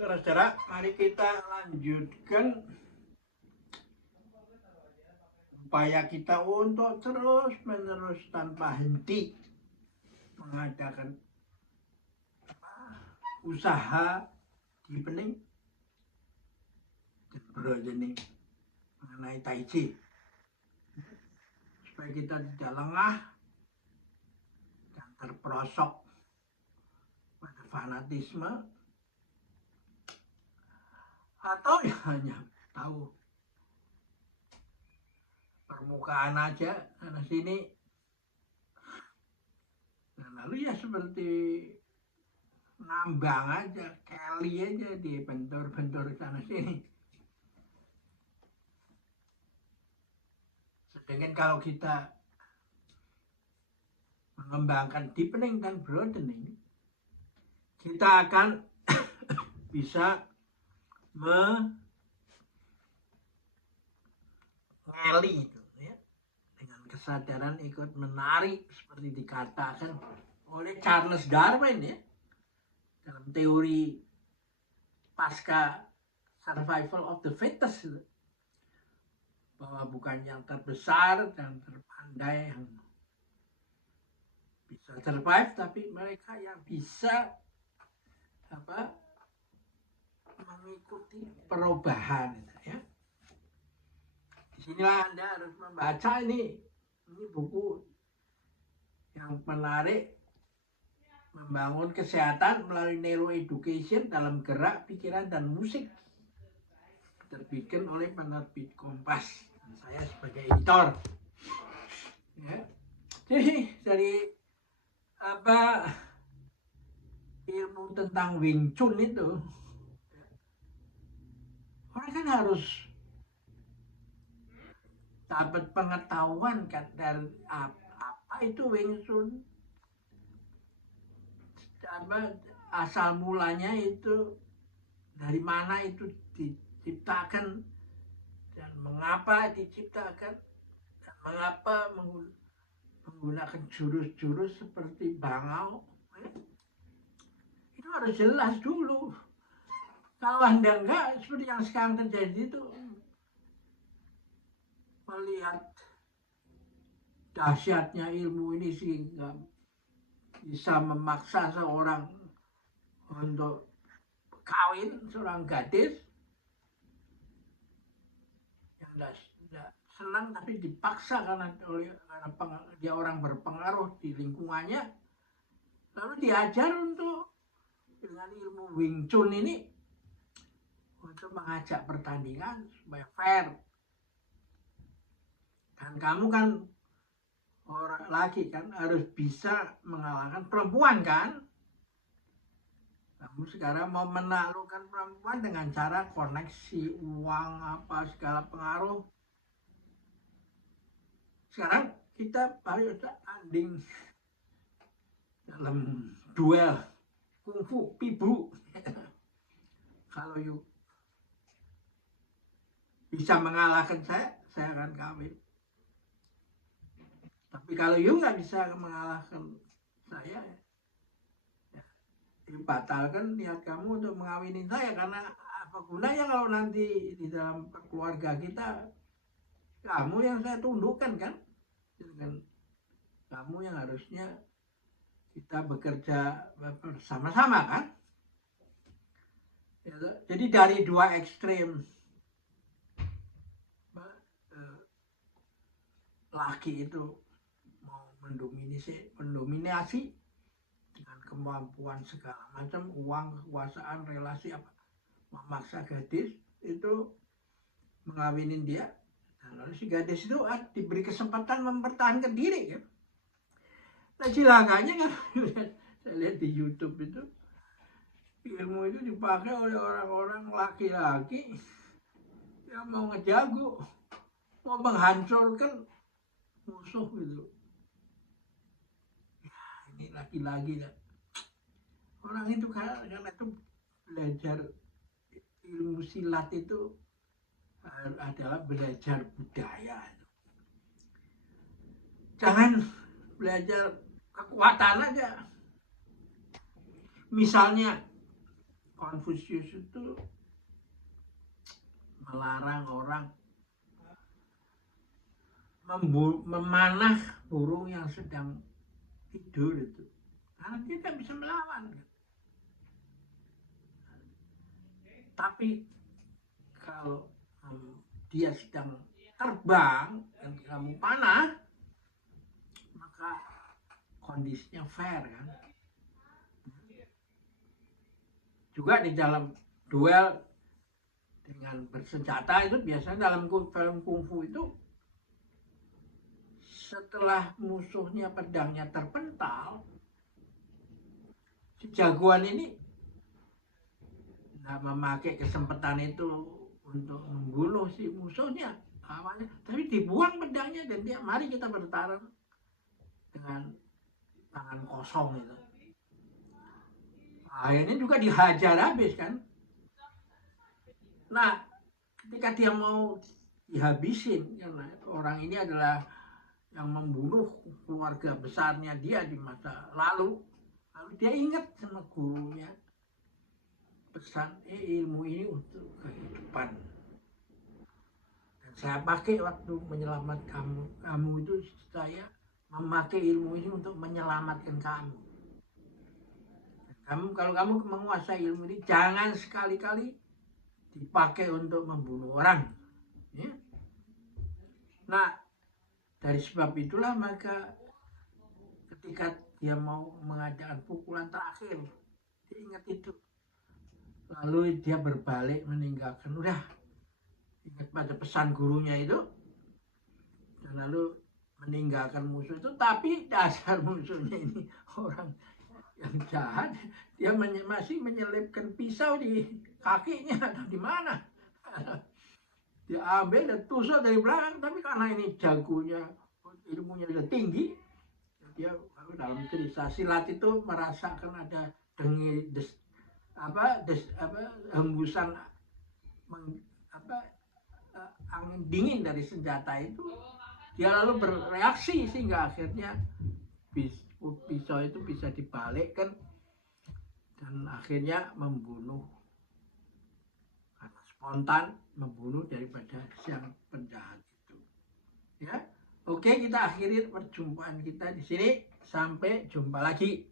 Saudara-saudara, mari kita lanjutkan upaya kita untuk terus-menerus tanpa henti mengadakan usaha deepening dan broadening mengenai Tai Chi, supaya kita tidak lengah dan terperosok pada fanatisme atau hanya tahu permukaan aja sana sini, dan lalu ya seperti nambang aja, keli aja, di bentor-bentor sana sini. Sedangkan kalau kita mengembangkan deepening dan broadening, kita akan bisa mengeli itu, ya, dengan kesadaran ikut menarik seperti dikatakan oleh Charles Darwin, ya, dalam teori pasca survival of the fittest, bahwa bukan yang terbesar dan terpandai yang bisa survive, tapi mereka yang bisa mengikuti perubahan, ya. Disinilah Anda harus membaca ini buku yang menarik, Membangun Kesehatan Melalui Neuroeducation dalam Gerak, Pikiran, dan Musik, terbitin oleh penerbit Kompas, dan saya sebagai editor, ya. Jadi dari ilmu tentang Wing Chun itu, orang kan harus dapat pengetahuan kan dari apa itu Wing Chun, asal mulanya itu, dari mana itu diciptakan, dan mengapa diciptakan, dan mengapa menggunakan jurus-jurus seperti bangau, ya. Itu harus jelas dulu. Kalau Anda enggak, seperti yang sekarang terjadi itu, melihat dahsyatnya ilmu ini sehingga bisa memaksa seorang untuk kawin, seorang gadis yang tidak senang tapi dipaksa karena dia orang berpengaruh di lingkungannya, lalu diajar untuk dengan ilmu Wing Chun ini untuk mengajak pertandingan supaya fair. Dan kamu kan orang laki kan harus bisa mengalahkan perempuan kan. Kamu sekarang mau menaklukkan perempuan dengan cara koneksi uang apa segala pengaruh. Sekarang kita harus tanding dalam duel kungfu pibu. Kalau you bisa mengalahkan saya akan kawin. Tapi kalau you nggak bisa mengalahkan saya, ya, batalkan niat kamu untuk mengawinin saya, karena apa gunanya kalau nanti di dalam keluarga kita kamu yang saya tundukkan kan, dengan kamu yang harusnya kita bekerja bersama-sama kan. Ya, jadi dari dua ekstrem, laki itu mau mendominasi dengan kemampuan segala macam, uang, kekuasaan, relasi apa, memaksa gadis itu mengawinin dia, dan lalu si gadis itu diberi kesempatan mempertahankan diri kan. Nah cilakanya kan saya lihat di YouTube itu, ilmu itu dipakai oleh orang-orang laki-laki yang mau ngejago, mau menghancurkan musuh gitu. Ya, ini laki-laki ya. Orang itu karena itu belajar ilmu silat itu adalah belajar budaya. Jangan belajar kekuatan aja. Misalnya Konfusius itu melarang orang memanah burung yang sedang tidur itu, karena dia tidak bisa melawan. Tapi kalau dia sedang terbang dan kamu panah, maka kondisinya fair kan. Juga di dalam duel dengan bersenjata itu biasanya dalam film kungfu itu, setelah musuhnya pedangnya terpental, si jagoan ini nggak memakai kesempatan itu untuk membunuh si musuhnya awalnya, tapi dibuang pedangnya dan dia, mari kita bertarung dengan tangan kosong itu. Akhirnya juga dihajar habis kan. Nah, ketika dia mau dihabisin, karena orang ini adalah yang membunuh keluarga besarnya dia di masa lalu dia ingat sama gurunya, pesan ilmu ini untuk kehidupan, dan saya pakai waktu menyelamatkan kamu itu, saya memakai ilmu ini untuk menyelamatkan kamu. Kalau kamu menguasai ilmu ini, jangan sekali-kali dipakai untuk membunuh orang ya. Nah, dari sebab itulah maka ketika dia mau mengadakan pukulan terakhir, dia ingat itu, lalu dia berbalik meninggalkan, udah ingat pada pesan gurunya itu, dan lalu meninggalkan musuh itu. Tapi dasar musuhnya ini orang yang jahat, dia masih menyelipkan pisau di kakinya atau di mana. Dia ambil dan tusuk dari belakang, tapi karena ini jagonya, ilmunya sudah tinggi, dia dalam cerita silat itu merasakan ada hembusan angin dingin dari senjata itu, dia lalu bereaksi sehingga akhirnya pisau itu bisa dibalikkan dan akhirnya membunuh, karena spontan membunuh daripada sang penjahat itu ya. Oke, kita akhiri perjumpaan kita di sini, sampai jumpa lagi.